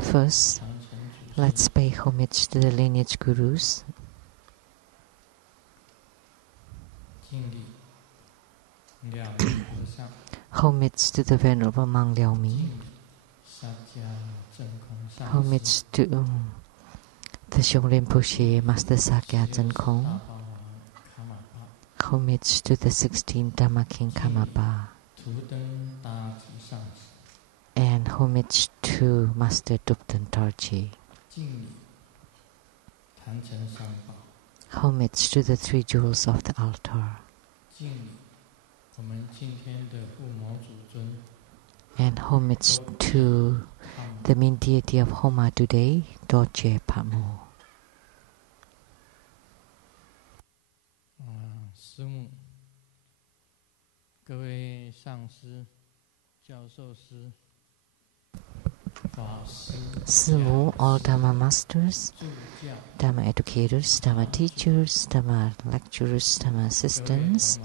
First, let's pay homage to the lineage gurus. Homage to the Venerable Mang Liao Mi. Homage to the Sheng-Yen Rinpoche, Master Sakya Zenkong. Homage to the 16th Dhamma King Karmapa. And homage to Master Dupten Dorje. Homage to the three jewels of the altar. And homage to the main deity of Homa today, Dorje Pamo. 师母，各位上师、教授师、法师、 Simu, all Dhamma masters, Dhamma educators, Dhamma teachers, Dhamma lecturers, Dhamma assistants,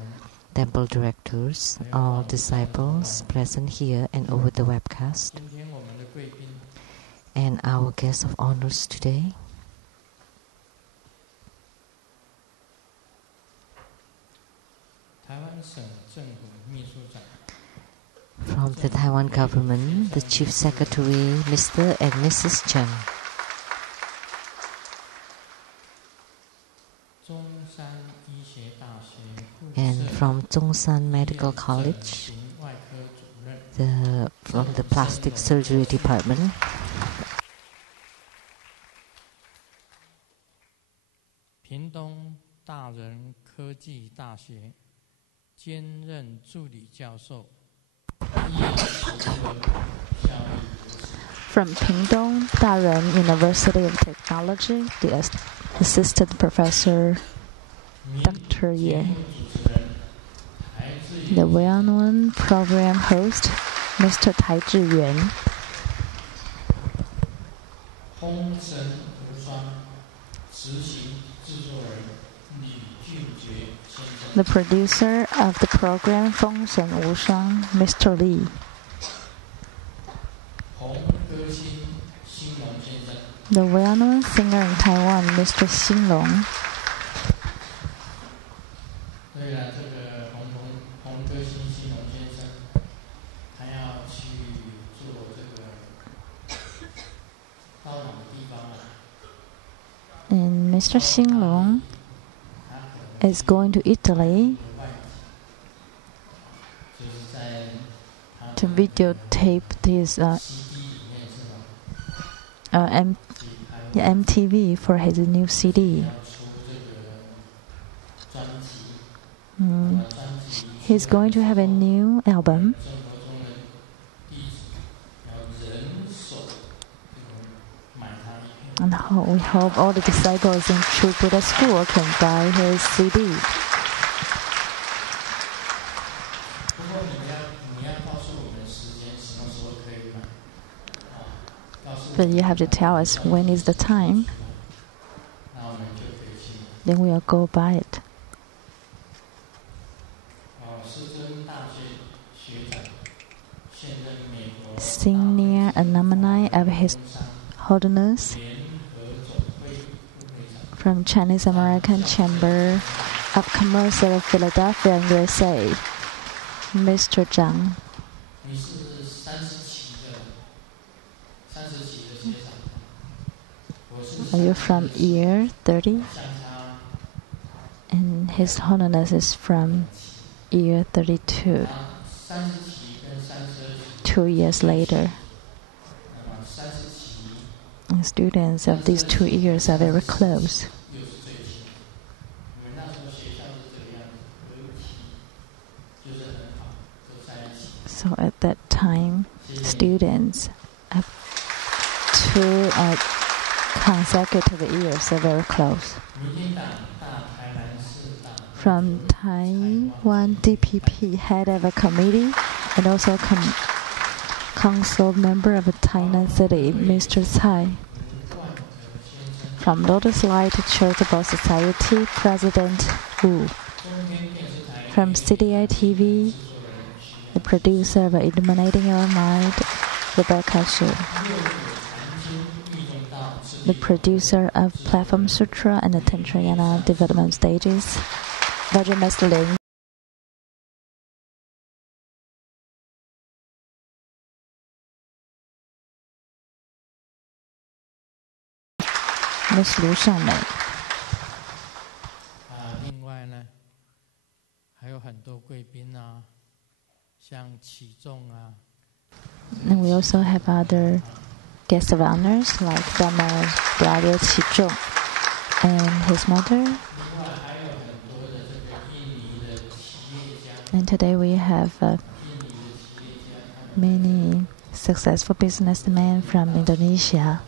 temple directors, all disciples present here and over the webcast, and our guest of honors today. From the Taiwan government, the Chief Secretary, Mr. and Mrs. Chen. And from Zhongshan Medical College, from the Plastic Surgery Department. Pingdong 大人科技大学兼任助理教授。 From Pingdong Daren University of Technology, the Assistant Professor Dr. Ye. The well-known program host, Mr. Tai Zhiyuan. The producer of the program, Feng Shen Wushang, Mr. Li. The well-known singer in Taiwan, Mr. Xinlong. And Mr. Xinlong is going to Italy to videotape his MTV for his new CD. He's going to have a new album. And we hope all the disciples in True Buddha School can buy his CD. But you have to tell us when is the time. Then we'll go buy it. Senior alumni of His Holiness from Chinese American Chamber of Commerce of Philadelphia, USA, Mr. Zhang. Are you from year 30? And His Holiness is from year 32. 2 years later. And students of these 2 years are very close. So at that time, students have 2 consecutive years are very close. From Taiwan DPP, head of a committee, and also council member of Tainan City, Mr. Tsai. From Lotus Light Charitable Society, President Wu. From CDI TV, the producer of Illuminating Your Mind, Rebecca Xu, the producer of Platform Sutra and the Tantrayana development stages. Hevajra Master Lin. Miss Liu Sheng-Mei. 另外呢，还有很多贵宾啊，像启仲啊。And we also have other guests of honors like Dharma brother Qi-zhong and his mother. And today we have many successful businessmen from Indonesia.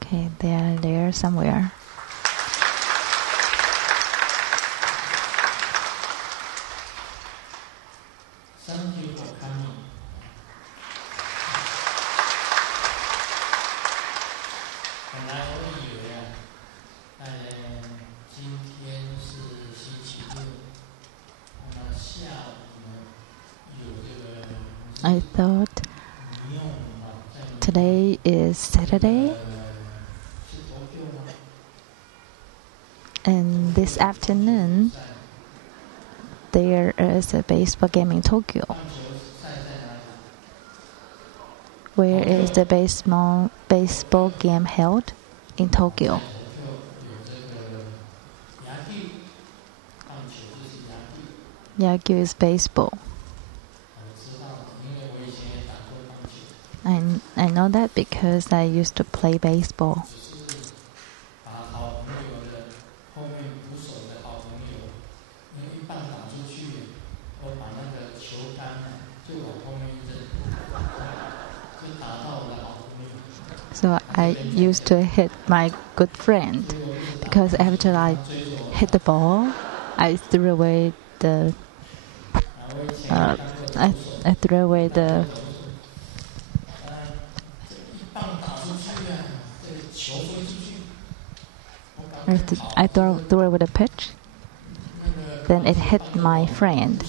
Okay, they are there somewhere. Thank you for coming. 本来我以为今天是星期六，那么下午呢有这个。I thought today is Saturday, and this afternoon there is a baseball game in Tokyo. Where is the baseball game held? In Tokyo. Yagyu is baseball. I know that because I used to play baseball. So I used to hit my good friend because after I hit the ball, I threw away the I threw away the pitch. Then it hit my friend.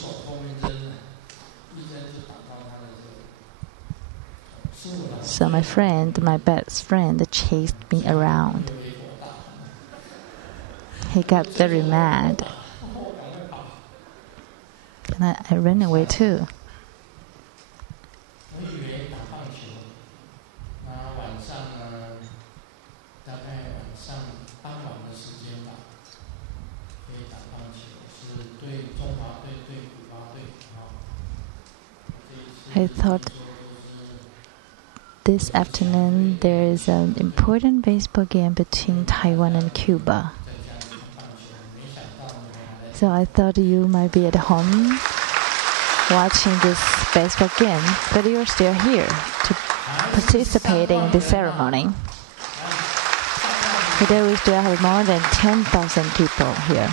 So my friend, my best friend, chased me around. He got very mad. And I ran away too. I thought this afternoon there is an important baseball game between Taiwan and Cuba. So I thought you might be at home watching this baseball game, but you're still here to participate in the ceremony. Today we still have more than 10,000 people here.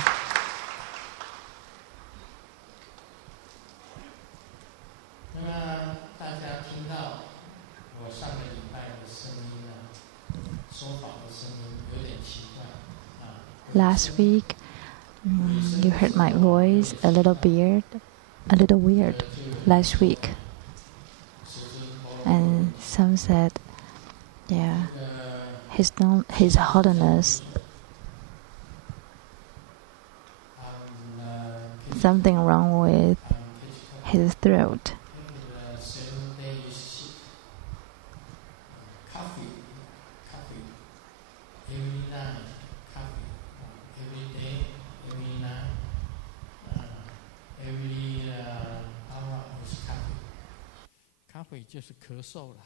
Last week, you heard my voice a little weird last week. And some said, yeah, His Holiness, something wrong with his throat. Coffee 就是咳嗽了，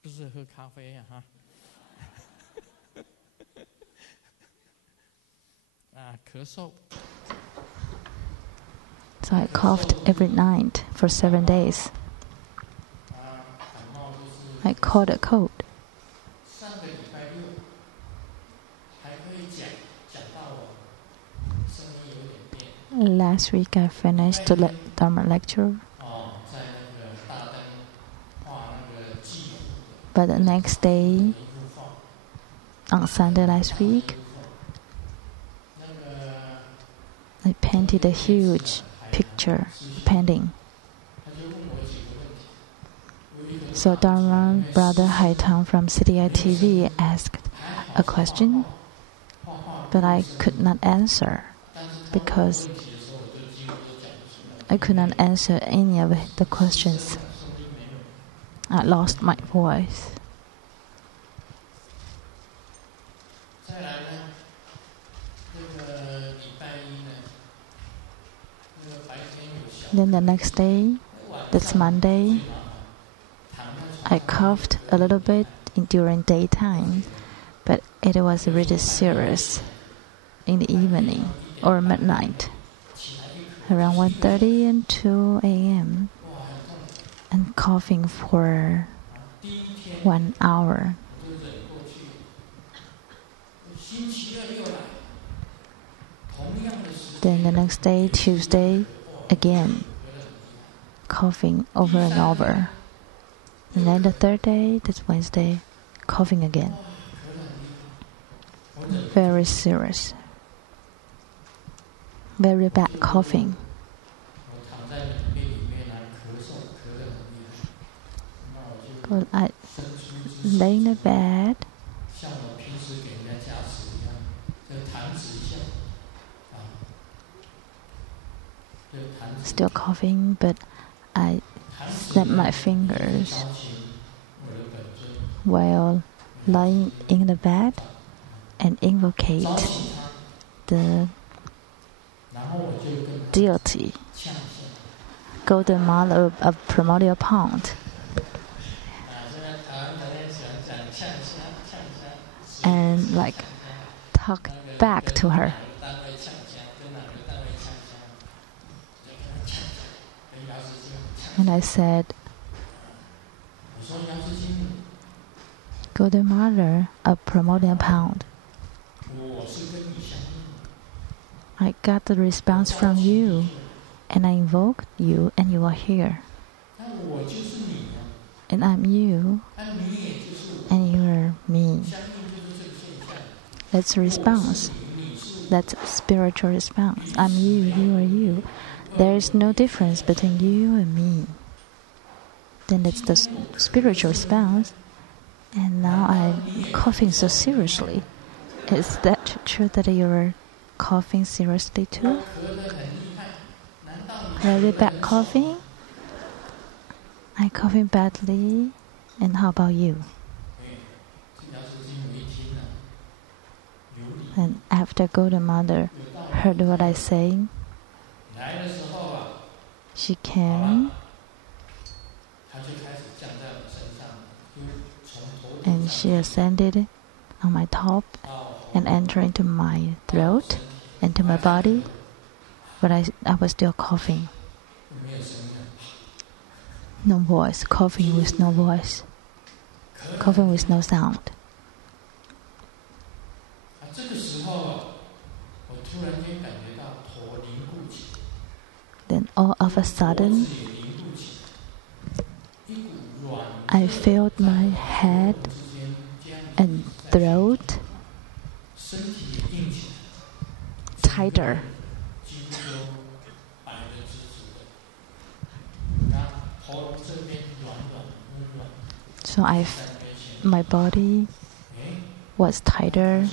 不是喝咖啡啊哈。咳嗽。So I coughed every night for 7 days. I caught a cold. Last week I finished the Dharma lecture. But the next day, on Sunday last week, I painted a huge picture, painting. So Dharma Brother Haitang from CDI TV asked a question, but I could not answer because I could not answer any of the questions. I lost my voice. Then the next day, that's Monday, I coughed a little bit during daytime, but it was really serious in the evening or midnight, around 1:30 and 2 a.m. and coughing for 1 hour. Then the next day, Tuesday, again, coughing over and over. And then the third day, that's Wednesday, coughing again. Very serious. Very bad coughing. Well, I lay in the bed, still coughing, but I snap my fingers while lying in the bed and invocate the deity, Golden Mother of Primordial Pond, and talk back to her. And I said, Golden Mother of Primordial Pond, I got the response from you, and I invoked you, and you are here. And I'm you, and you are me. That's a response. That's a spiritual response. I'm you, you are you. There is no difference between you and me. Then that's the spiritual response. And now I'm coughing so seriously. Is that true that you're coughing seriously too? Very bad coughing? I'm coughing badly. And how about you? And after Golden Mother heard what I saying, she came and she ascended on my top and entered into my throat, into my body, but I was still coughing. No voice, coughing with no voice, coughing with no sound. Then all of a sudden, I felt my head and throat tighter. So my body was tighter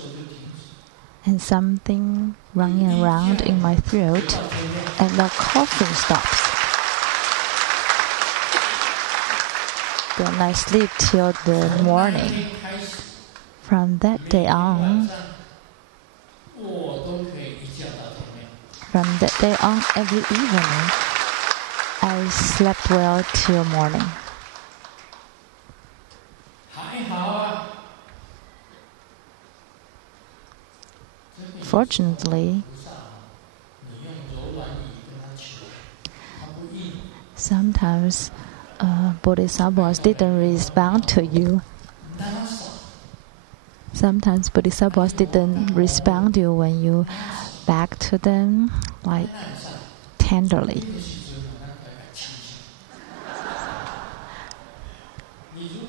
and something running around in my throat, and the coughing stops. Then I sleep till the morning. From that day on, every evening, I slept well till morning. Fortunately, sometimes bodhisattvas didn't respond to you. Sometimes bodhisattvas didn't respond to you when you back to them tenderly.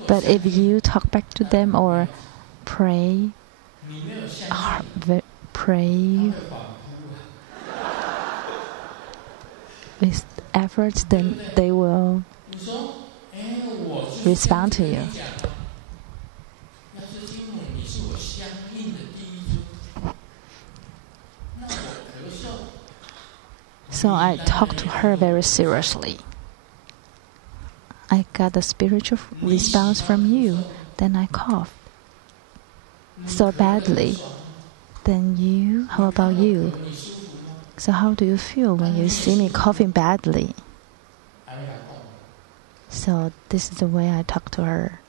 But if you talk back to them or pray with efforts, then they will respond to you. So I talked to her very seriously. I got a spiritual response from you. Then I coughed so badly. Then you, how about you? So how do you feel when you see me coughing badly? So this is the way I talk to her.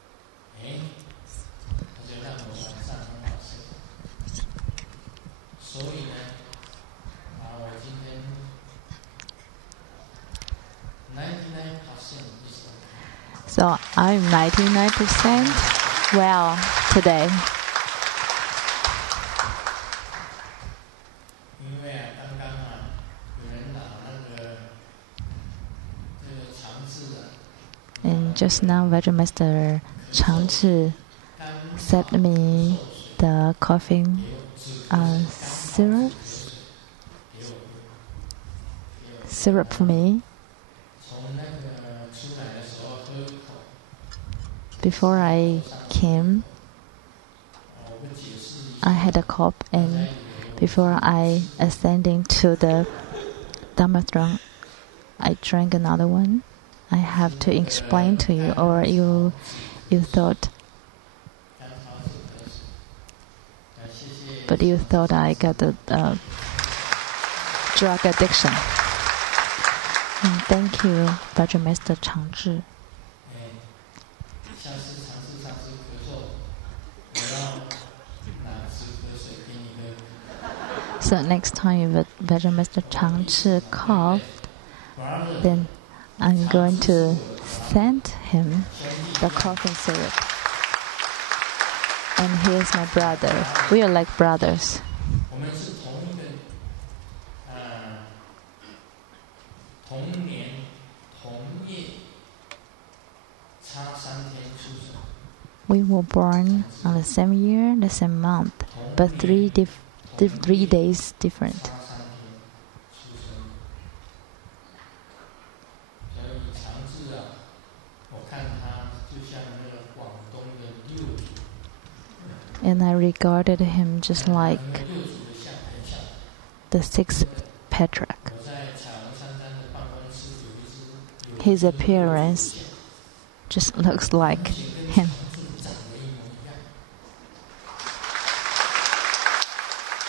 So I'm 99% well today. And just now, Vajra Master Changzhi sent me the coughing syrup for me. Before I came, I had a cough, and before I ascending to the Dhamma throne, I drank another one. I have to explain to you, or you thought, but you thought I got a drug addiction. And thank you, Vajra Master Changzhi. So next time Vajra Master Changzhi coughed, then I'm going to send him the coughing syrup. And he is my brother. We are like brothers. We were born on the same year, the same month, but 3 days different. And I regarded him just like the 6th patriarch. His appearance just looks like him.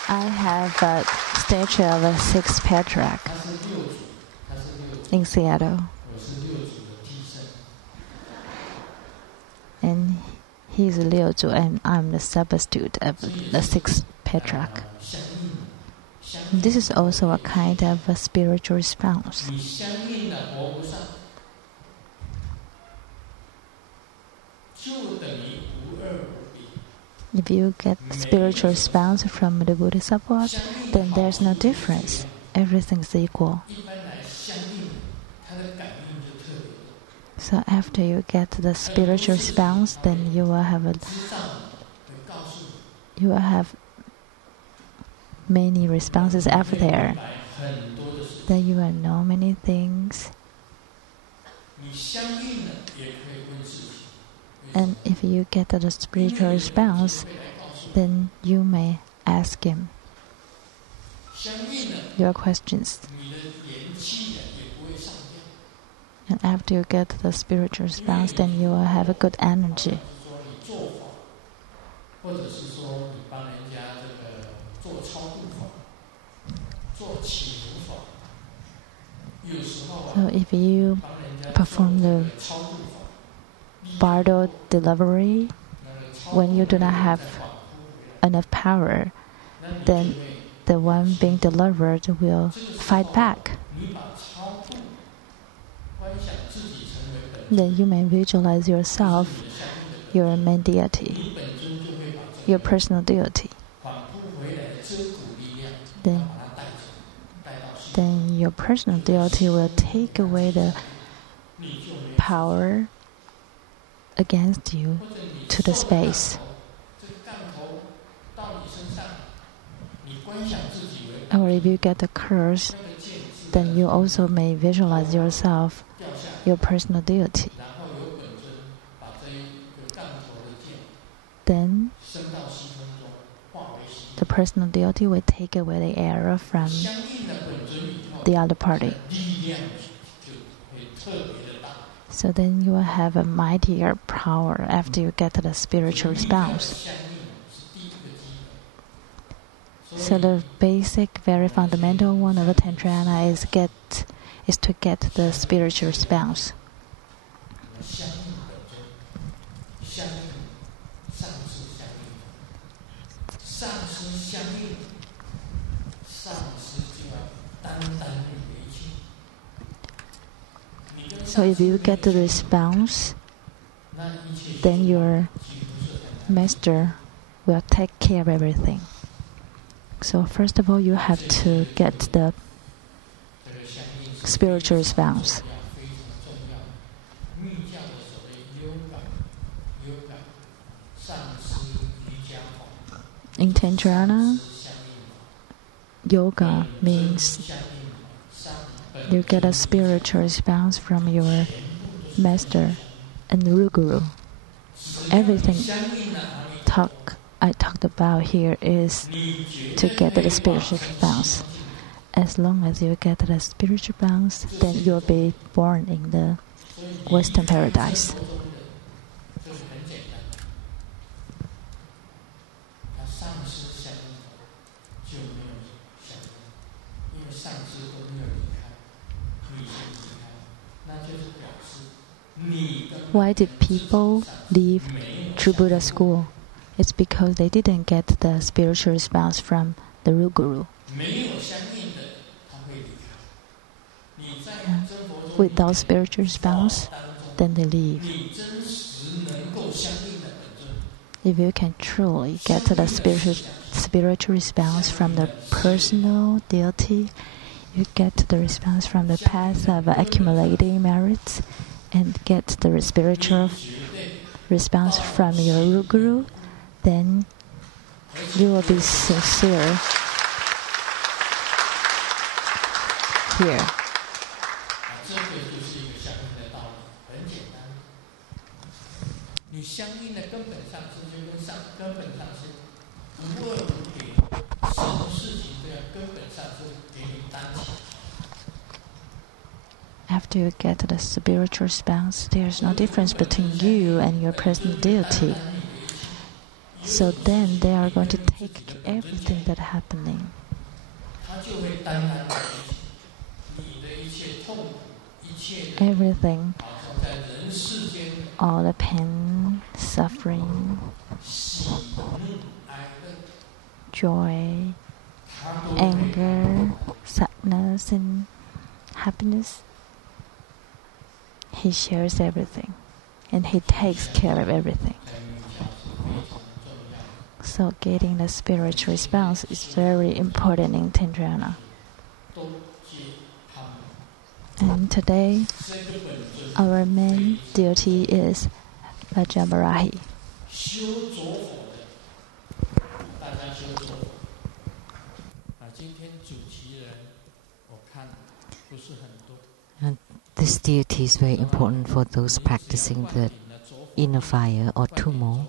I have a statue of a 6th patriarch in Seattle. And he's a Liu Zu, and I'm the substitute of the 6th patriarch. This is also a kind of a spiritual response. If you get spiritual response from the Bodhisattva, then there's no difference. Everything's equal. So after you get the spiritual response, then you will have many responses after there. Then you will know many things. And if you get the spiritual response, then you may ask him your questions. And after you get the spiritual response, then you will have a good energy. So if you perform the bardo delivery when you do not have enough power, then the one being delivered will fight back. Then you may visualize yourself, your main deity, your personal deity. Then your personal deity will take away the power against you to the space. Or if you get a curse, then you also may visualize yourself, your personal deity. Then the personal deity will take away the error from the other party. So then you will have a mightier power after you get the spiritual response. So the basic, very fundamental one of the Tantrayana is to get the spiritual response. So if you get the response, then your master will take care of everything. So first of all, you have to get the spiritual response. In Tantrayana, yoga means you get a spiritual response from your master and Guru. Everything I talked about here is to get the spiritual response. As long as you get the spiritual response, then you'll be born in the Western paradise. Why did people leave True Buddha school? It's because they didn't get the spiritual response from the real Guru. Without spiritual response, then they leave. If you can truly get the spiritual response from the personal deity, you get the response from the path of accumulating merits, and get the spiritual response from your real Guru, then you will be sincere here. After you get the spiritual response, there's no difference between you and your personal deity. So then they are going to take everything that's happening. Everything, all the pain, suffering, joy, anger, sadness, and happiness. He shares everything, and he takes care of everything. So getting the spiritual response is very important in Tantrayana. And today, our main deity is Vajrabharahi. And this deity is very important for those practicing the inner fire or tumo.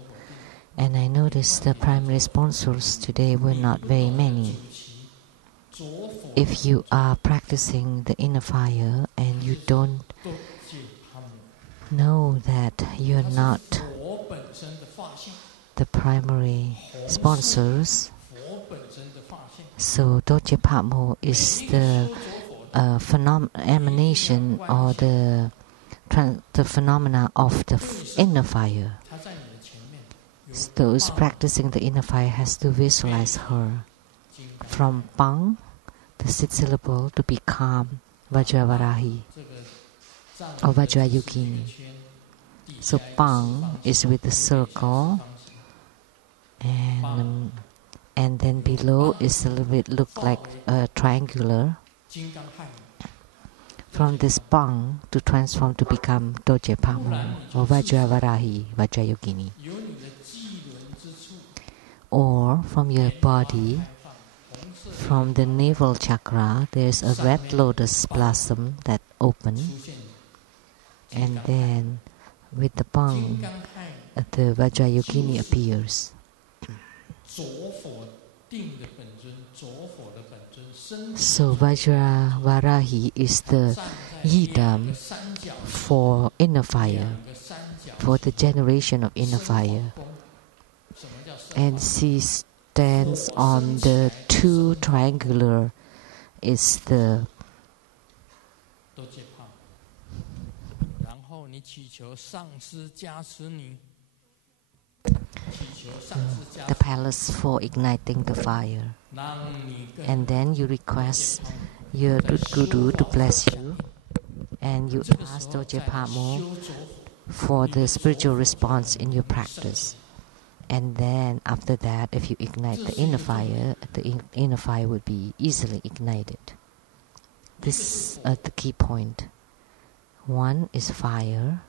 And I noticed the primary sponsors today were not very many. If you are practicing the inner fire and you don't know that you're not the primary sponsors, so Doje Pamo is the emanation or the phenomena of the inner fire. Those practicing the inner fire has to visualize her from Pang, the 6th syllable, to become Vajravarahi or Vajrayogini. So Pang is with the circle, and then below is a little bit look like a triangular. From this Pang to transform to become Doje Pamo or Vajravarahi, Vajrayogini. Or from your body, from the navel chakra, there's a red lotus blossom that opens, and then with the palm, the Vajrayogini appears. So Vajra Varahi is the yidam for inner fire, for the generation of inner fire. And she stands on the two triangular, is the palace for igniting the fire. And then you request your Guru to bless you, and you ask Doje Pamo for the spiritual response in your practice. And then after that, if you ignite the inner fire would be easily ignited. This is the key point. One is fire,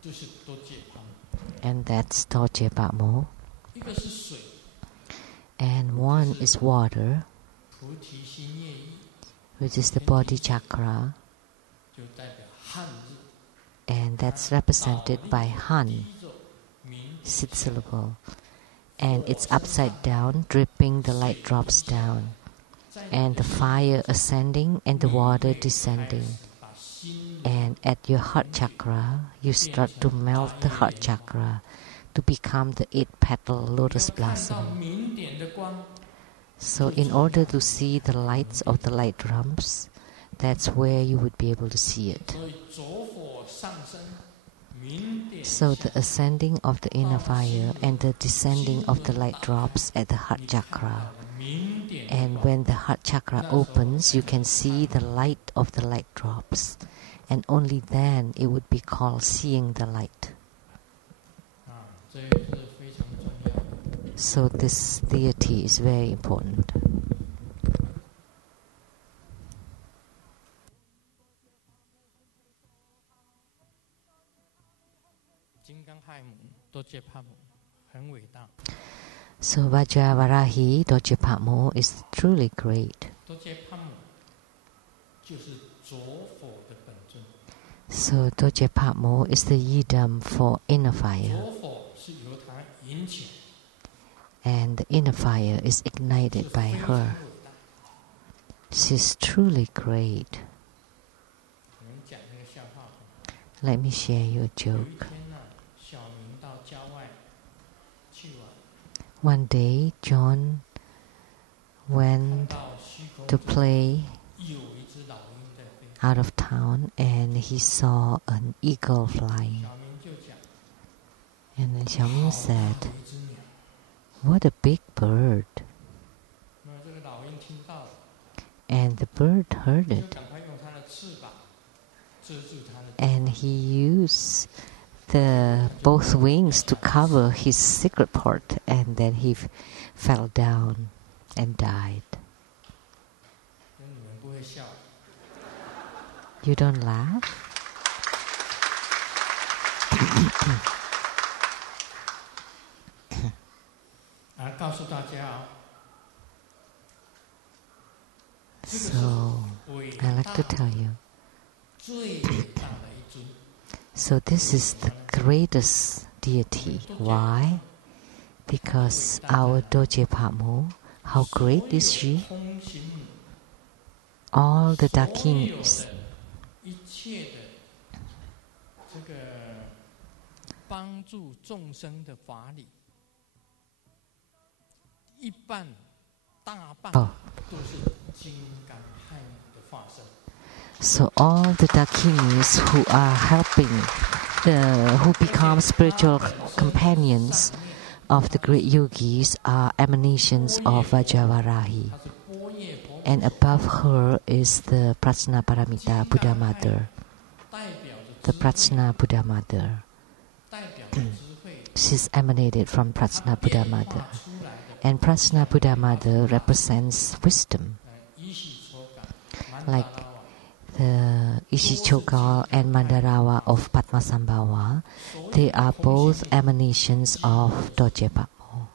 and that's Doje Pamo. And one is water, which is the body chakra, and that's represented by Han, 6th syllable. And it's upside down, dripping the light drops down, and the fire ascending and the water descending. And at your heart chakra, you start to melt the heart chakra to become the 8-petal lotus blossom. So in order to see the lights of the light drums, that's where you would be able to see it. So the ascending of the inner fire and the descending of the light drops at the heart chakra. And when the heart chakra opens, you can see the light of the light drops. And only then it would be called seeing the light. So this deity is very important. So Vajravarahi Doje Pamo is truly great. So Doje Pamo is the yidam for inner fire. And the inner fire is ignited by her. She's truly great. Let me share you a joke. One day, John went to play out of town and he saw an eagle flying. And then Xiaoming said, "What a big bird." And the bird heard it. And he used both wings to cover his secret part, and then he fell down and died. You don't laugh? So, I like to tell you. So this is the greatest deity. Why? Because our Doje Pamo, how great is she? All the dakinis, so all the dakinis who are helping, who become spiritual companions of the great yogis are emanations of Vajravarahi. And above her is the Prajna Paramita Buddha Mother. The Prajna Buddha Mother. She's emanated from Prajna Buddha Mother. And Prajna Buddha Mother represents wisdom. Like the Ishichogal and Mandarawa of Padmasambhava, they are both emanations of Doje Pamo.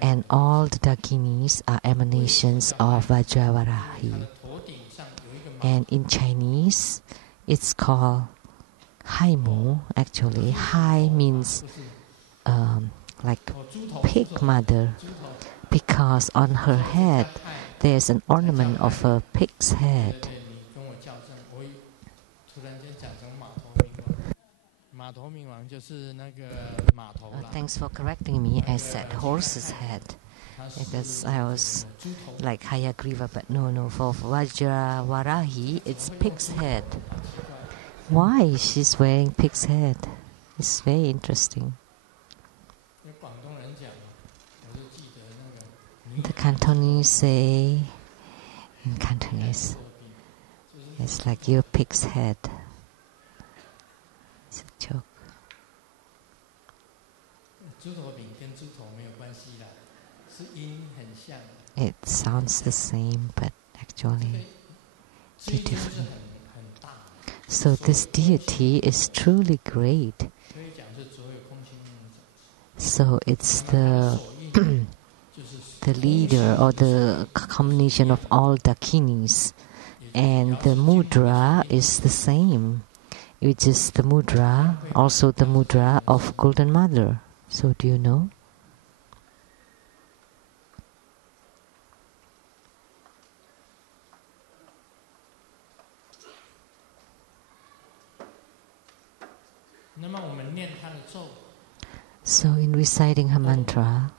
And all the Dakinis are emanations of Vajravarahi. And in Chinese, it's called Hai Mu. Actually, Hai means like pig mother, because on her head there's an ornament of a pig's head. Thanks for correcting me. I said horse's head because I was like Hayagriva, but no. For Vajravarahi, it's pig's head. Why she's wearing pig's head? It's very interesting. The Cantonese say in Cantonese, it's like your pig's head. It's a joke. It sounds the same, but actually they're different. So this deity is truly great. So it's the the leader or the combination of all Dakinis, and the mudra is the same, which is the mudra, also the mudra of Golden Mother. So do you know? So in reciting her mantra,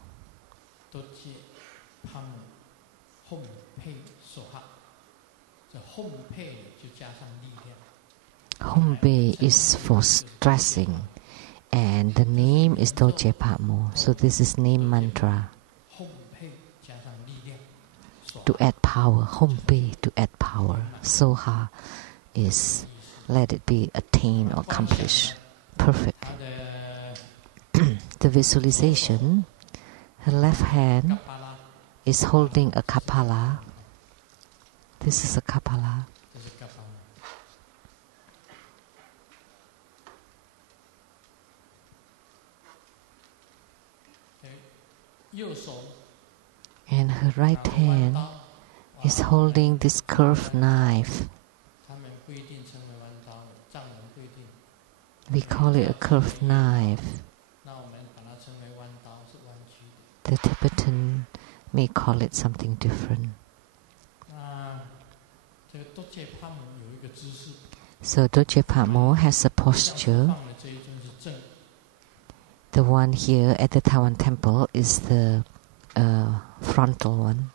Hombe is for stressing, and the name is Doje Pamo. So this is name mantra. To add power, Hombe to add power. Soha is let it be attained or accomplished. Perfect. The visualization, her left hand is holding a kapala. This is a kapala. And her right hand is holding this curved knife. We call it a curved knife. The Tibetan may call it something different. So Doje Pamo has a posture. The one here at the Taiwan temple is the frontal one.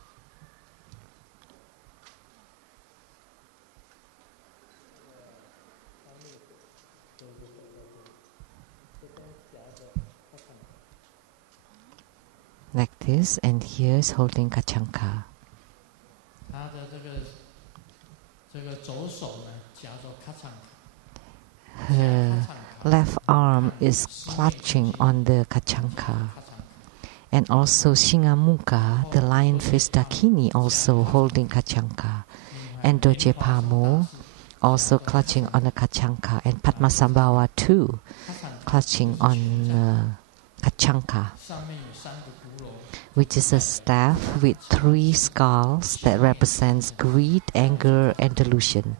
Like this, and here is holding Kachanka. Her left arm is clutching on the Kachanka. And also Shingamuka, the lion-faced Dakini, also holding Kachanka. And Doje Pamo also clutching on the Kachanka. And Padmasambhava too, clutching on Kachanka, which is a staff with 3 skulls that represents greed, anger, and delusion,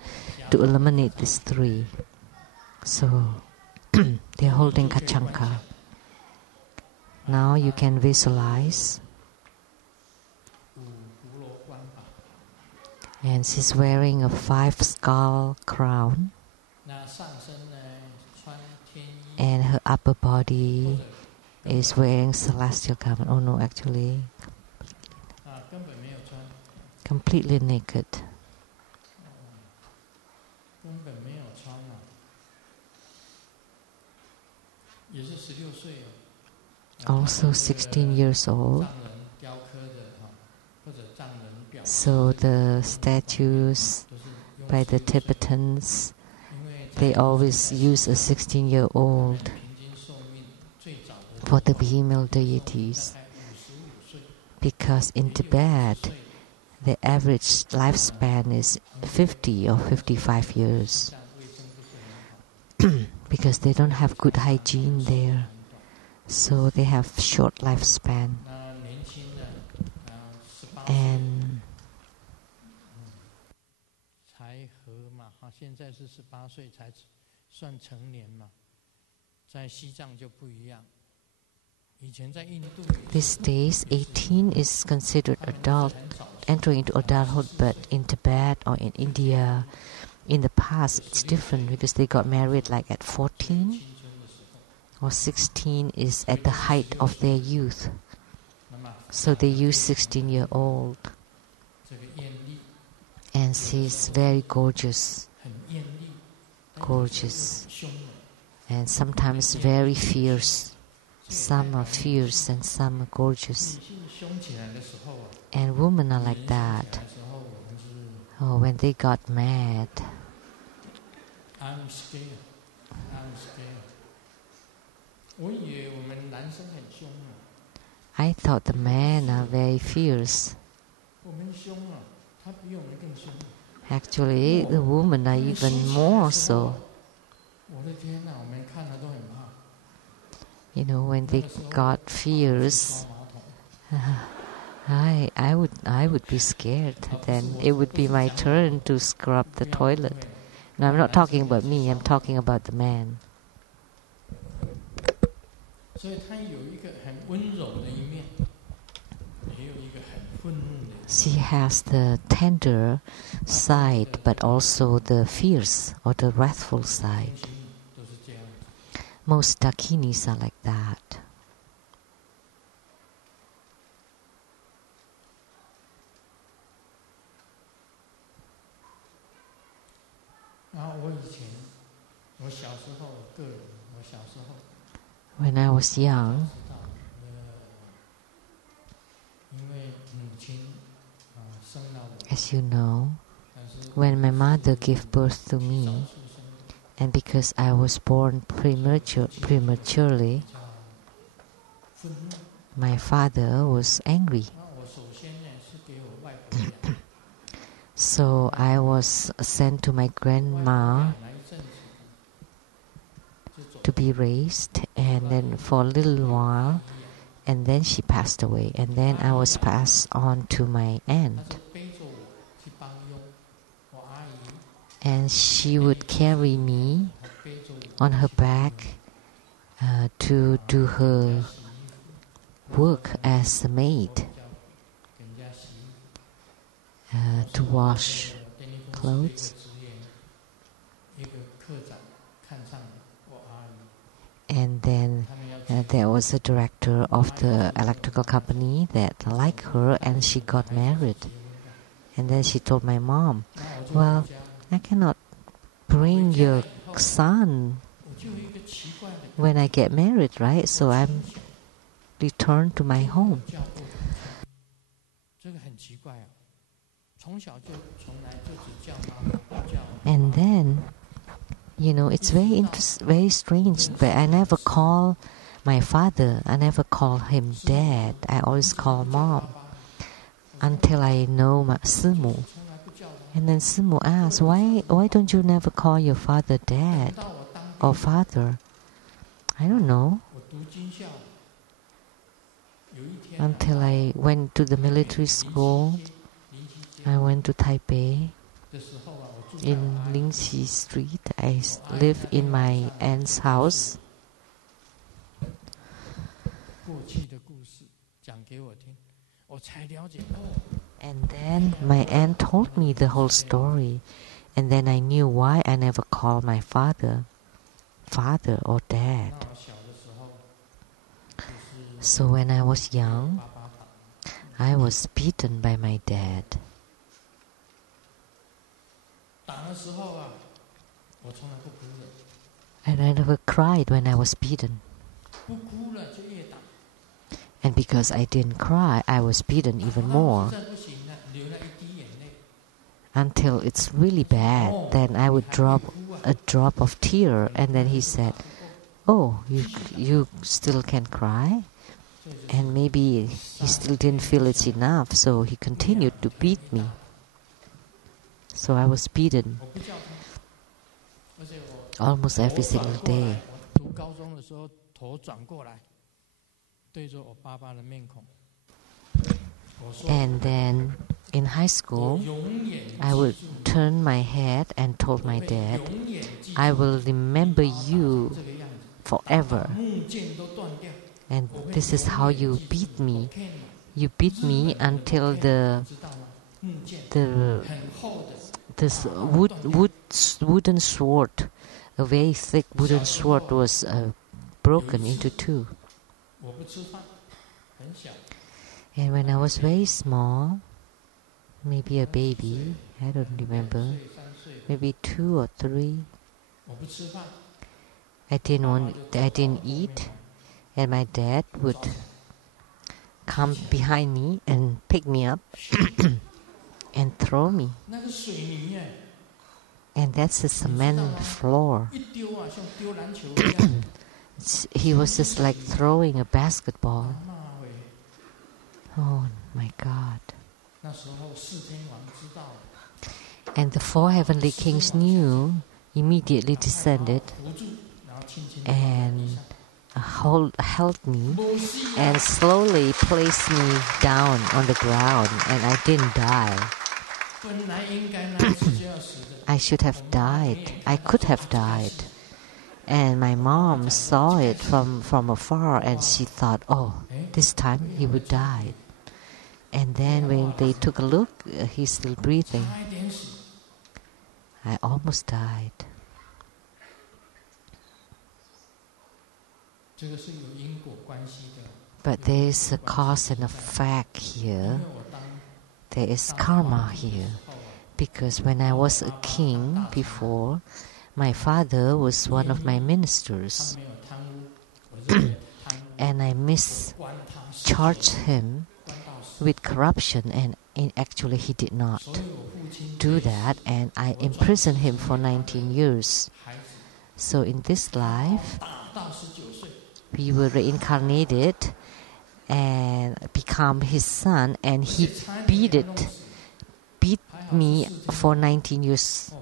to eliminate these 3. So they're holding Kachanka. Now you can visualize. And she's wearing a 5-skull crown. And her upper body is wearing celestial garment. Oh no, actually completely naked. Also 16 years old. So the statues by the Tibetans, they always use a 16-year-old for the female deities, because in Tibet the average lifespan is 50 or 55 years because they don't have good hygiene there, so they have short lifespan. And 才合嘛，现在是18岁才算成年嘛，在西藏就不一样。以前在印度 these days, 18 is considered adult, entering into adulthood, but in Tibet or in India, in the past, it's different because they got married like at 14 or 16 is at the height of their youth. So they use 16-year-old. 这个艳丽 And she's very gorgeous, 很艳丽， gorgeous, 凶猛， and sometimes very fierce. Some are fierce and some are gorgeous. 女性凶起来的时候啊， And women are like 女人凶起 that. 来的时候，我们是 Oh, when they got mad. I'm scared, I'm scared。我以为我们男生很凶啊， I thought the men are very fierce. 我们凶啊，他比我们更凶。 Actually, the women are even more so. 我的天哪，我们看了都很怕。 You know, when they got fierce, 刷马桶， I would be scared. Then it would be my turn to scrub the toilet. No, I'm not talking about me. I'm talking about the man. 所以他有一个很温柔的一面，也有一个很愤怒的。 She has the tender side, but also the fierce or the wrathful side. 都是这样。 Most Dakinis are like that. 然后我以前，我小时候个人，我小时候 When I was young, 知道，因为母亲生了我， as you know, 但是 when my mother gave birth to 早 me, 出生的， and because I was born prematurely, 比较愤怒。 my father was angry. 那我首先呢是给我外婆养， So I was sent to my 外婆 grandma 养了一阵子，就走 to be raised, and then for a little while, 医养， and then she passed away, and then I was passed on to my 她 aunt, 是背着我去帮佣，我阿姨 and she would carry me 她背着我 on her back to do her 洗衣服， work as a maid, 叫给人家洗衣服。 to wash 电力公司的一个 clothes. 职员，一个科长看上我阿姨， And then 他们要 there was a director of the electrical company that liked her, and she got married. And then she told my mom, 那我就 well, 回家， I cannot bring your son 我就有一个奇怪的 when I get married, right? So I'm returned to my home. 教过这个很奇怪啊，从小就从来就只叫妈妈，不叫。 And then, you know, it's very strange, but I never call my father. I never call him dad. I always call mom until I know my Simu. 从来不叫他。 And then Simu asked, why don't you never call your father dad 到我当 or 兵， father? I don't know. 我读军校，有一天 Until I went to the military school, 临期街 I went to Taipei 的时候啊，我住在 in 我阿姨 Lingxi Street. I live in my aunt's house. 过去的故事讲给我听，我才了解哦。 And then my aunt told me the whole story. And then I knew why I never called my father or dad. 那我小的时候，就是 So when I was young, 爸爸打， I was beaten by my dad. 打的时候啊，我从来不哭的， And I never cried when I was beaten. 不哭了就越打。 And because I didn't cry, I was beaten even more. 实在不行了，流了一滴眼泪。 Until it's really bad, then I would drop a drop of tear. And then he said, oh, you still can cry? And maybe he still didn't feel it's enough, so he continued to beat me. So I was beaten 我不叫他，而且我 almost every 头转 single 过来 day. 我读高中的时候，头转过来，对着我爸爸的面孔。And then in high school, I would turn my head and told my dad, I will remember you forever. And this is how you beat me. You beat me until this wooden sword, a very thick wooden sword, was broken into two. And when I was very small, maybe a baby, I don't remember, maybe 2 or 3, I didn't eat, and my dad would come behind me and pick me up and throw me. And that's the cement floor. He was just like throwing a basketball. Oh my God. And the 4 heavenly kings knew, immediately descended and held me and slowly placed me down on the ground, and I didn't die. I should have died. I could have died. And my mom saw it from afar, and she thought, oh, this time he would die. And then when they took a look, he's still breathing. I almost died. But there is a cause and effect here. There is karma here. Because when I was a king before, my father was one of my ministers. And I mischarged him with corruption, and actually he did not do that, and I imprisoned him for 19 years. So in this life, we were reincarnated and become his son, and he beat me for 19 years,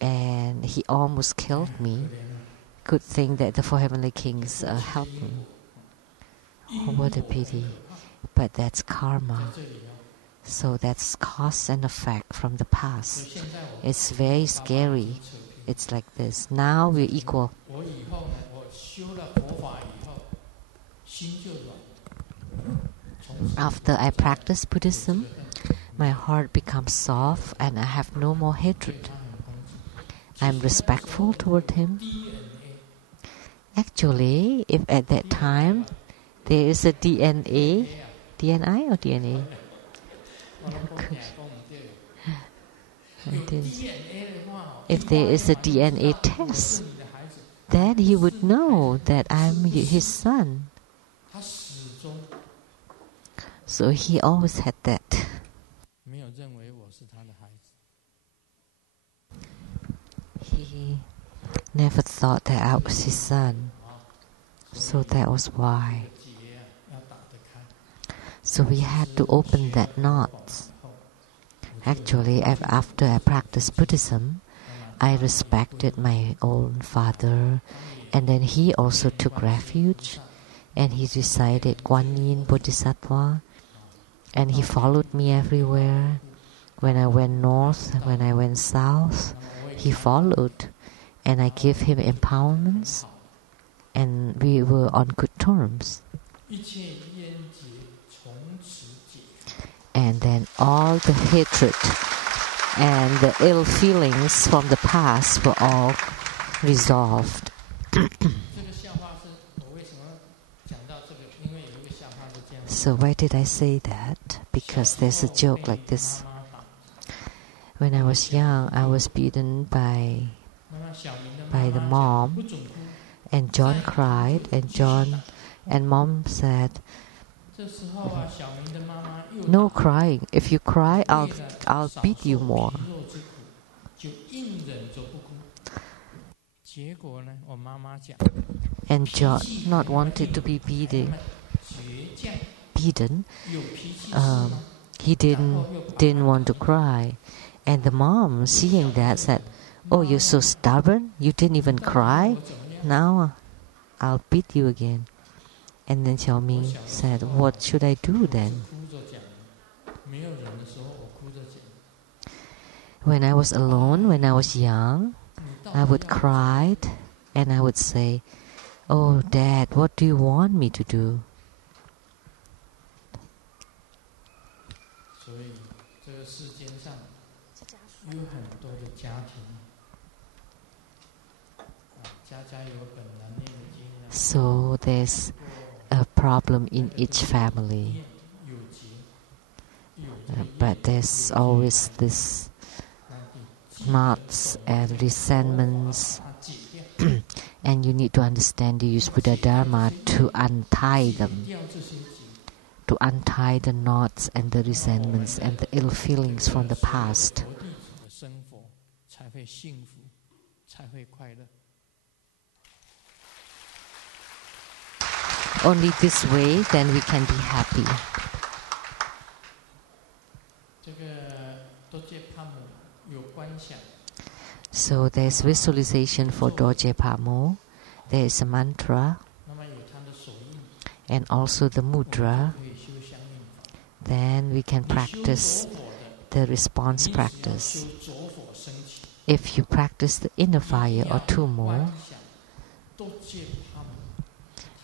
and he almost killed me. Good thing that the 4 heavenly kings helped me. Oh, what a pity. But that's karma. So that's cause and effect from the past. It's very scary. It's like this. Now we're equal. After I practice Buddhism, my heart becomes soft and I have no more hatred. I'm respectful toward him. Actually, if at that time there is a DNA or DNA? If there is a DNA test, then he would know that I'm his son. So he always had that. He never thought that I was his son. So that was why. So we had to open that knot. Actually, after I practiced Buddhism, I respected my own father, and then he also took refuge, and he recited Guan Yin Bodhisattva, and he followed me everywhere. When I went north, when I went south, he followed, and I gave him empowerments, and we were on good terms. And then all the hatred and the ill feelings from the past were all resolved. So why did I say that? Because there's a joke like this. When I was young, I was beaten by the mom, and John cried, and mom said, no crying. If you cry, I'll beat you more. And John, not wanted to be beaten, he didn't want to cry. And the mom, seeing that, said, oh, you're so stubborn, you didn't even cry? Now I'll beat you again. And then Xiaoming said, what should I do then? When I was alone, when I was young, I would cry and I would say, "Oh, Dad, what do you want me to do?" So there's a problem in each family, but there's always this knots and resentments, and you need to understand, you use Buddha Dharma to untie them, to untie the knots and the resentments and the ill feelings from the past. Only this way, then we can be happy. So there's visualization for Dorje Pamo, there is a mantra, and also the mudra. Then we can practice the response practice. If you practice the inner fire or tumo,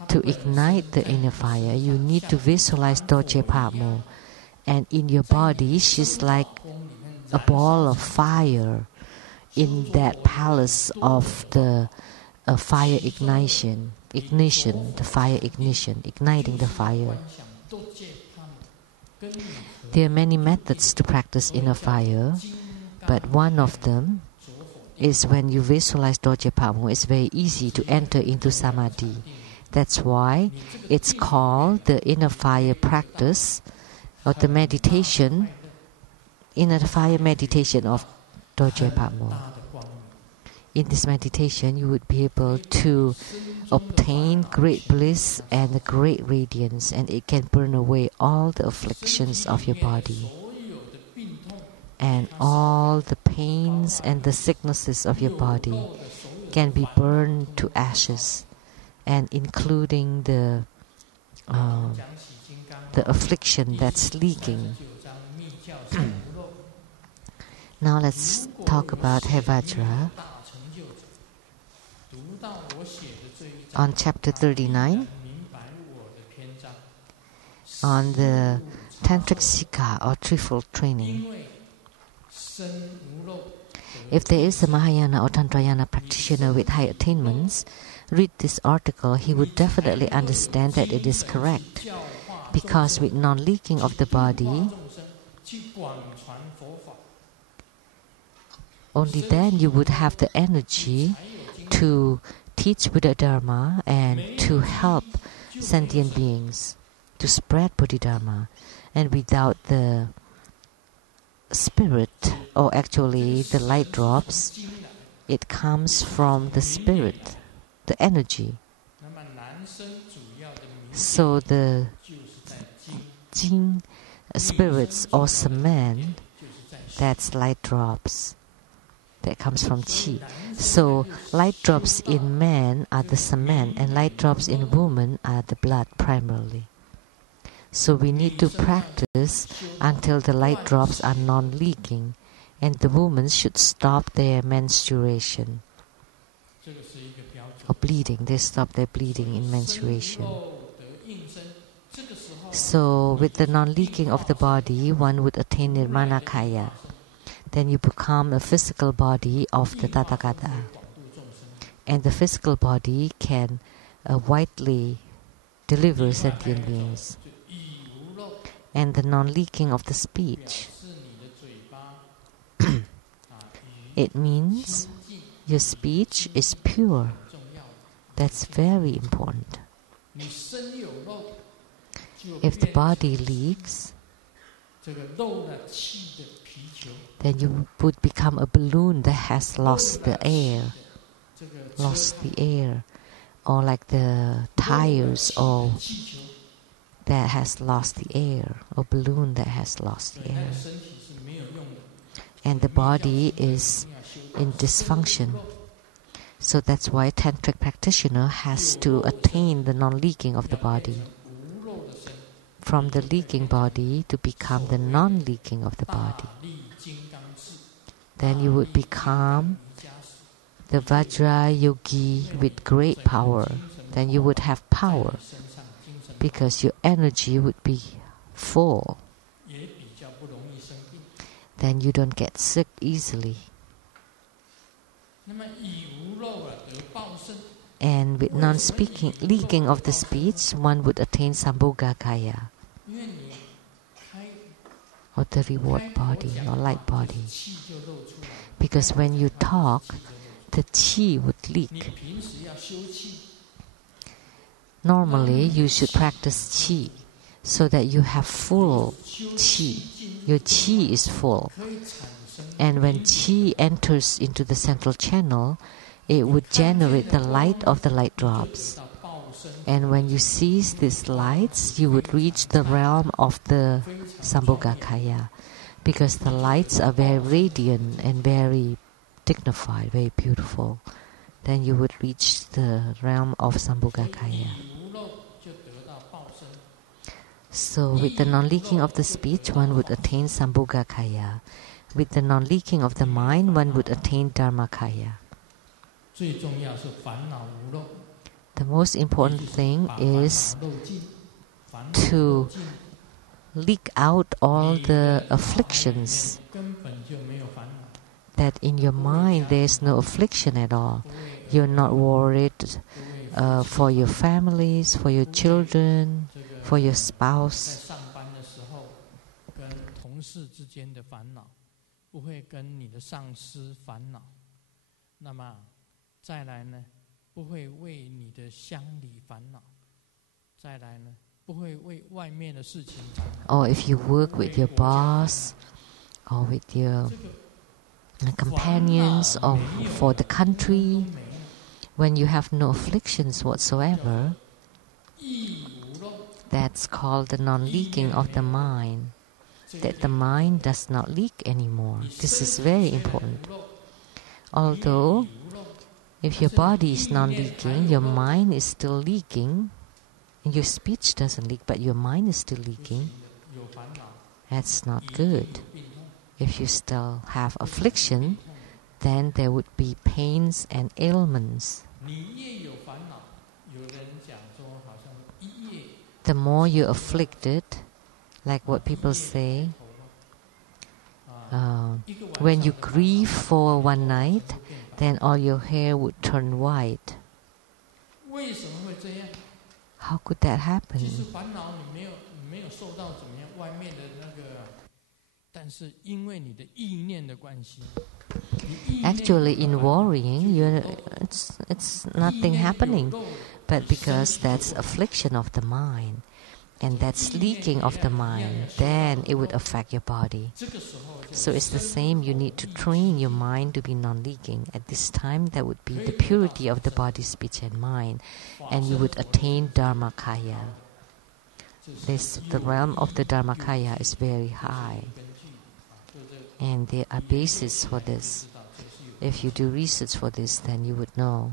to ignite the inner fire, you need to visualize Dorje Pamo. And in your body, she's like a ball of fire in that palace of the fire ignition, the fire ignition, igniting the fire. There are many methods to practice inner fire, but one of them is when you visualize Dorje Pamo, it's very easy to enter into samadhi. That's why it's called the inner fire practice, or the meditation, inner fire meditation of Dorje Pamo. In this meditation, you would be able to obtain great bliss and great radiance, and it can burn away all the afflictions of your body and all the pains and the sicknesses of your body can be burned to ashes, and including the affliction that's leaking. Now let's talk about Hevajra. On chapter 39, on the Tantric Sika or threefold training. If there is a Mahayana or Tantrayana practitioner with high attainments, read this article, he would definitely understand that it is correct. Because with non-leaking of the body, only then you would have the energy to teach Buddha Dharma and to help sentient beings, to spread Bodhidharma. And without the spirit, or actually the light drops, it comes from the spirit, the energy. So the Jing spirits or cement, that's light drops. That comes from Qi. So light drops in man are the cement, and light drops in woman are the blood primarily. So we need to practice until the light drops are non-leaking, and the women should stop their menstruation or bleeding. They stop their bleeding in menstruation. So with the non-leaking of the body, one would attain Nirmana Kaya. Then you become a physical body of the Tathagata. And the physical body can widely deliver sentient beings. And the non-leaking of the speech, it means your speech is pure. That's very important. If the body leaks, then you would become a balloon that has lost the air, or like the tires, or that has lost the air, or balloon that has lost the air. And the body is in dysfunction. So that's why tantric practitioner has to attain the non-leaking of the body. From the leaking body to become the non-leaking of the body. then you would become the Vajra yogi with great power. Then you would have power because your energy would be full. Then you don't get sick easily. And with non-speaking, leaking of the speech, one would attain Sambhogakaya, or the reward body, or light body. Because when you talk, the chi would leak. Normally, you should practice chi so that you have full chi. Your chi is full. And when chi enters into the central channel, it would generate the light of the light drops. And when you seize these lights, you would reach the realm of the Sambhogakaya, because the lights are very radiant and very dignified, very beautiful. Then you would reach the realm of Sambhogakaya. So with the non-leaking of the speech, one would attain Sambhogakaya. With the non-leaking of the mind, one would attain Dharmakaya. The most important thing is to leak out all the afflictions. That in your mind there is no affliction at all. You're not worried for your families, for your children, for your spouse. Or if you work with your boss, or with your companions, or for the country, when you have no afflictions whatsoever, that's called the non-leaking of the mind. That the mind does not leak anymore. This is very important. Although, if your body is non-leaking, your mind is still leaking, and your speech doesn't leak, but your mind is still leaking, that's not good. If you still have affliction, then there would be pains and ailments. The more you're afflicted, like what people say, when you grieve for one night, then all your hair would turn white. How could that happen? Actually, in worrying, it's nothing happening, but because that's affliction of the mind, and that's leaking of the mind, then it would affect your body. So it's the same. You need to train your mind to be non-leaking. At this time, that would be the purity of the body, speech, and mind, and you would attain Dharmakaya. The realm of the Dharmakaya is very high, and there are bases for this. If you do research for this, then you would know.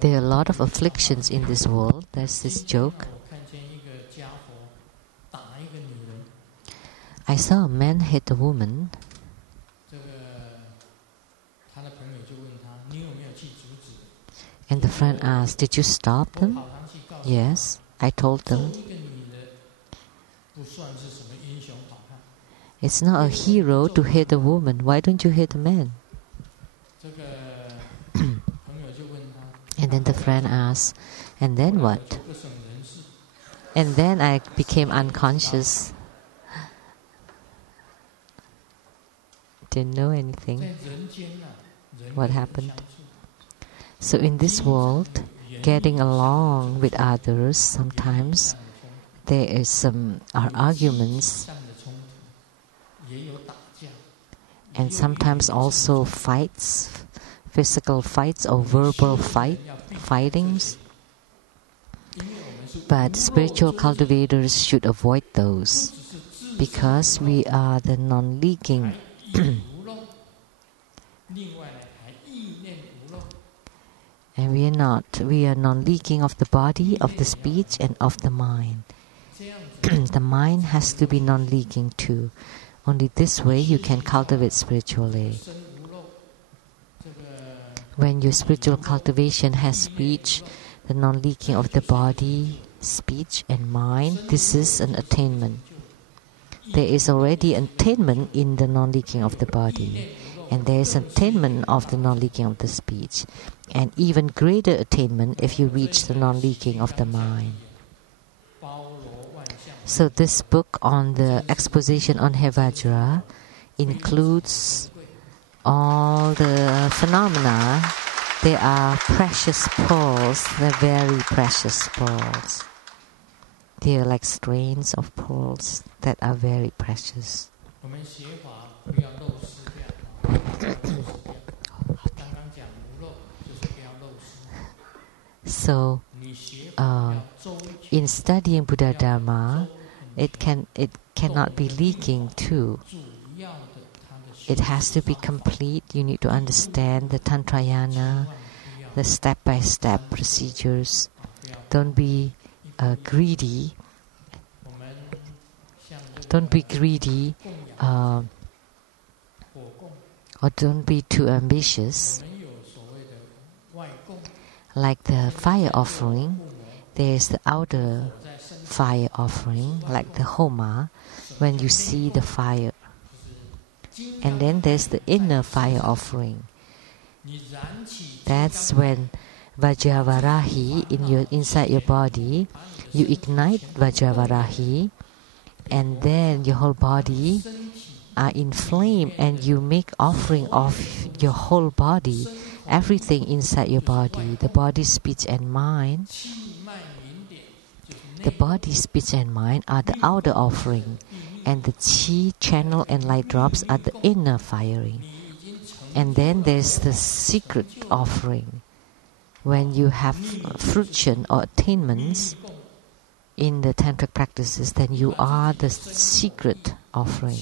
There are a lot of afflictions in this world. There's this joke. I saw a man hit a woman. And the friend asked, "Did you stop them?" "Yes, I told them." It's not a hero to hit a woman. Why don't you hit a man? And then the friend asked, "And then what?" And then I became unconscious. Didn't know anything. What happened? So in this world, getting along with others, sometimes there is some arguments, and sometimes also fights, physical fights or verbal fightings. But spiritual cultivators should avoid those, because we are the non-leaking. And we are not. We are non-leaking of the body, of the speech, and of the mind. The mind has to be non-leaking too. Only this way you can cultivate spiritually. When your spiritual cultivation has reached the non-leaking of the body, speech, and mind, this is an attainment. There is already an attainment in the non-leaking of the body, and there is an attainment of the non-leaking of the speech, and even greater attainment if you reach the non-leaking of the mind. So this book on the exposition on Hevajra includes all the phenomena. They are precious pearls. They're very precious pearls. They are like strains of pearls that are very precious. So, in studying Buddha Dharma, it cannot be leaking too. It has to be complete. You need to understand the Tantrayana, the step-by-step procedures. Don't be greedy. Don't be greedy, or don't be too ambitious. Like the fire offering, there is the outer fire offering, like the Homa, when you see the fire. And then there's the inner fire offering. That's when Vajravarahi inside your body, you ignite Vajravarahi, and then your whole body are inflamed, and you make offering of your whole body, everything inside your body, the body, speech, and mind. The body, speech, and mind are the outer offering, and the chi, channel, and light drops are the inner firing. And then there's the secret offering. When you have fruition or attainments in the tantric practices, then you are the secret offering.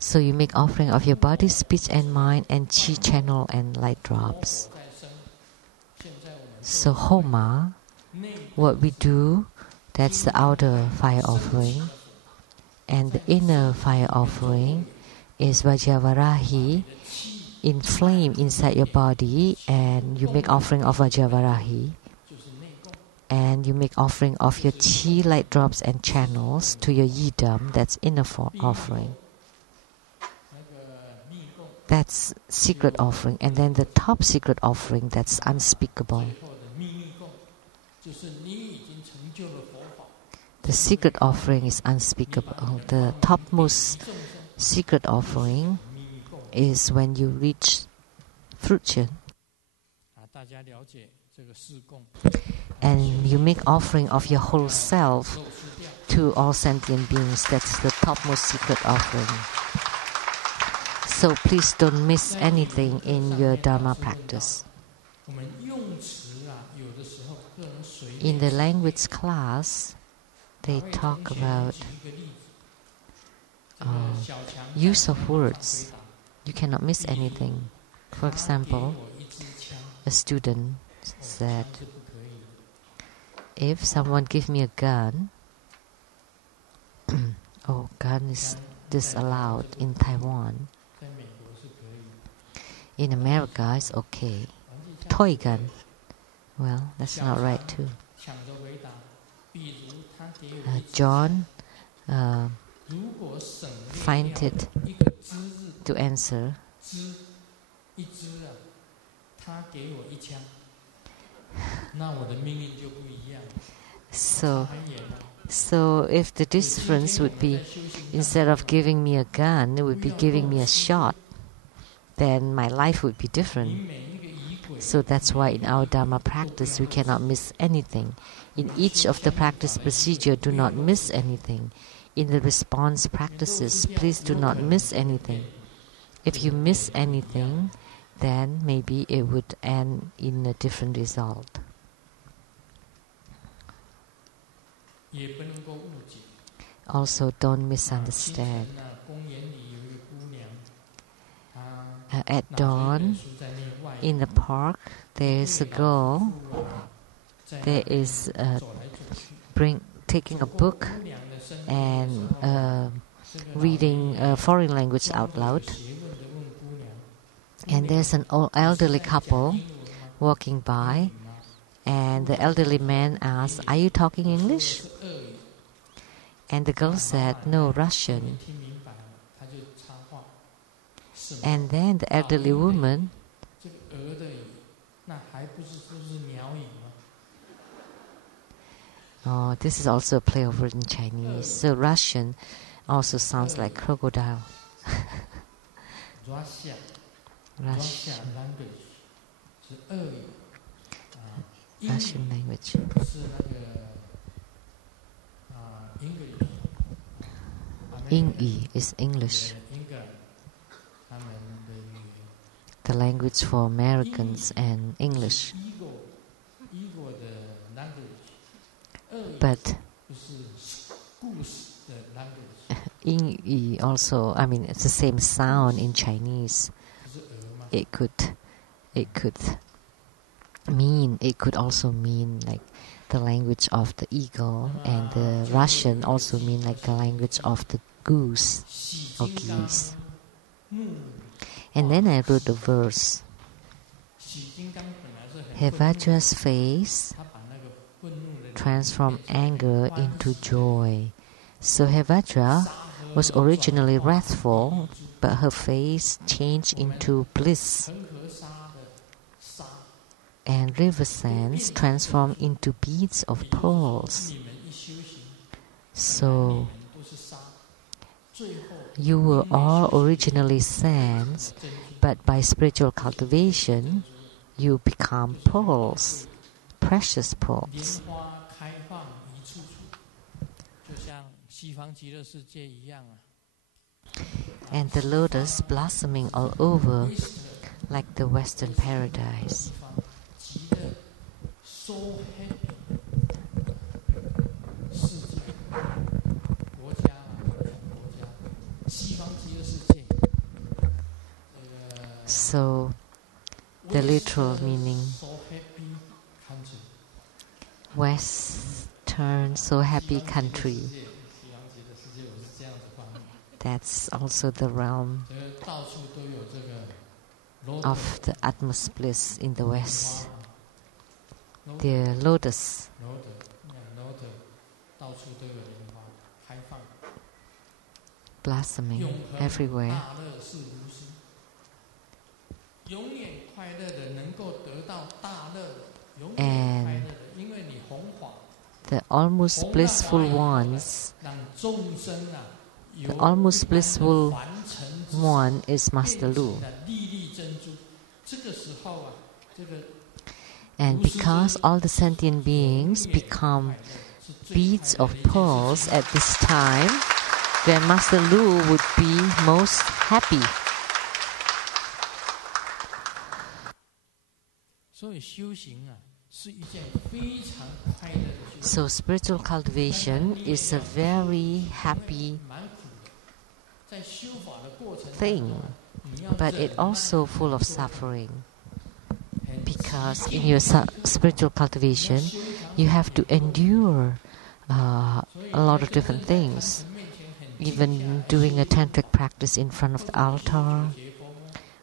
So you make offering of your body, speech, and mind, and chi, channel, and light drops. So Homa, what we do, that's the outer fire offering. And the inner fire offering is Vajravarahi, inflame inside your body, and you make offering of Vajravarahi. And you make offering of your chi, light drops, and channels to your yidam, that's inner offering. That's secret offering. And then the top secret offering, that's unspeakable. The secret offering is unspeakable. The topmost secret offering is when you reach fruition. And you make offering of your whole self to all sentient beings. That's the topmost secret offering. So please don't miss anything in your Dharma practice. In the language class, they talk about use of words. You cannot miss anything. For example, a student said, if someone give me a gun, gun is disallowed in Taiwan. In America, it's okay. Toy gun, well, that's not right too. John find it to answer. So if the difference would be, instead of giving me a gun, it would be giving me a shot, then my life would be different. So that's why in our Dharma practice we cannot miss anything. In each of the practice procedure, do not miss anything. In the response practices, please do not miss anything. If you miss anything, then maybe it would end in a different result. Also, don't misunderstand. at dawn, in the park, there is a girl. There is taking a book and reading a foreign language out loud. And there's an elderly couple walking by, and the elderly man asks, "Are you talking English?" And the girl said, "No, Russian." And then the elderly woman this is also a play of word in Chinese. So Russian also sounds like crocodile. Russian language. Yingyu is English. The language for Americans and English. But Yingyu also, it's the same sound in Chinese. It could also mean like the language of the eagle, and the Russian also mean like the language of the goose or geese. And then I wrote the verse. Hevajra's face transformed anger into joy. So Hevajra was originally wrathful, but her face changed into bliss. And river sands transformed into beads of pearls. So you were all originally sands, but by spiritual cultivation, you become pearls, precious pearls. And the lotus blossoming all over like the Western paradise. So, the literal meaning, Western so happy country. That's also the realm of the utmost bliss in the West. The lotus. Blossoming everywhere. And the almost blissful ones, the almost blissful one is Master Lu. And because all the sentient beings become beads of pearls at this time, then Master Lu would be most happy. So spiritual cultivation is a very happy thing, but it also full of suffering. Because in your spiritual cultivation, you have to endure a lot of different things. Even doing a tantric practice in front of the altar,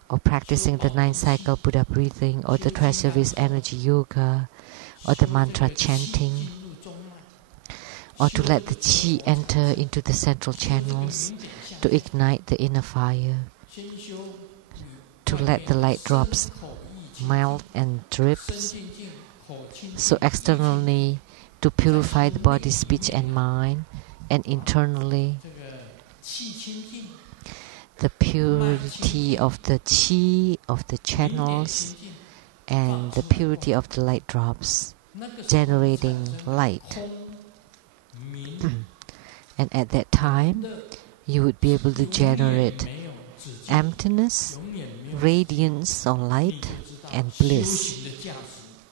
or practicing the 9-cycle Buddha breathing, or the tri-service energy yoga, or the mantra chanting, or to let the qi enter into the central channels to ignite the inner fire, to let the light drops melt and drips, so externally to purify the body, speech and mind, and internally the purity of the qi of the channels and the purity of the light drops, generating light. And at that time, you would be able to generate emptiness, radiance or light, and bliss.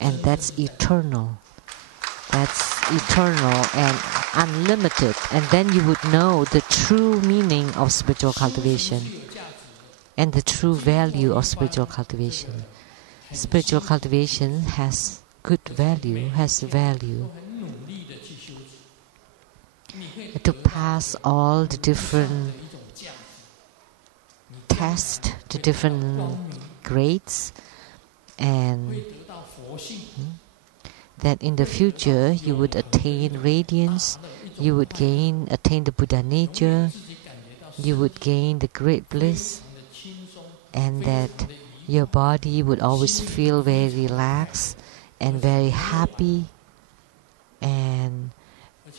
And that's eternal. That's eternal and unlimited. And then you would know the true meaning of spiritual cultivation. and the true value of spiritual cultivation. Spiritual cultivation has good value, has value. To pass all the different tests, the different grades, and that in the future you would attain radiance, you would attain the Buddha nature, you would gain the great bliss, and that your body would always feel very relaxed and very happy, and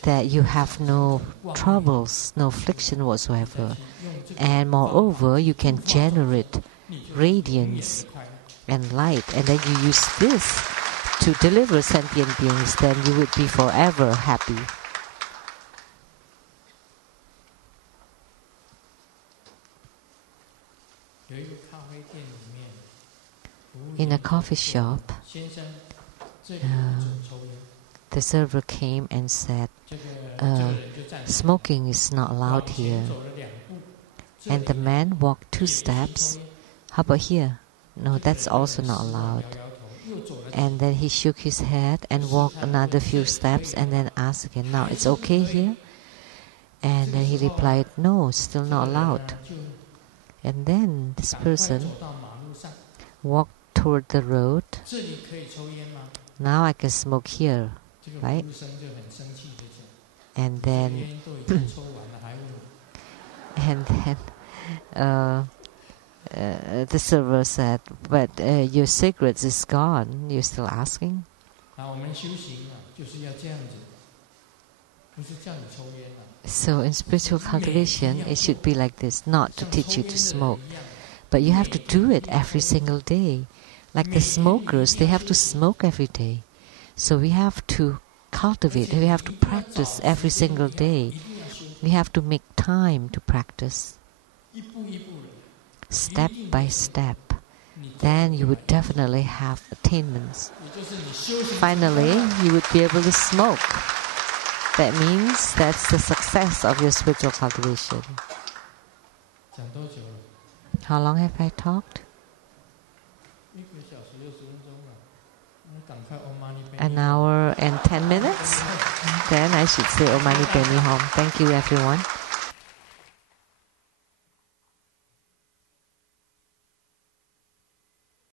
that you have no troubles, no affliction whatsoever. And moreover, you can generate radiance and light, and then you use this to deliver sentient beings, then you would be forever happy. In a coffee shop, the server came and said, smoking is not allowed here. And the man walked 2 steps. How about here? No, that's also not allowed. And then he shook his head and walked another few steps and then asked again, now it's okay here? And then he replied, no, still not allowed. And then this person walked toward the road. Now I can smoke here, right? And then the server said, but your cigarettes is gone. You're still asking? So in spiritual cultivation, it should be like this, not to teach you to smoke. But you have to do it every single day. Like the smokers, they have to smoke every day. So we have to cultivate, we have to practice every single day. We have to make time to practice. Step by step. Then you would definitely have attainments. Finally, you would be able to smoke. That means that's the success of your spiritual cultivation. How long have I talked? An hour and 10 minutes? Then I should say Om Mani Padme Hum. Thank you, everyone.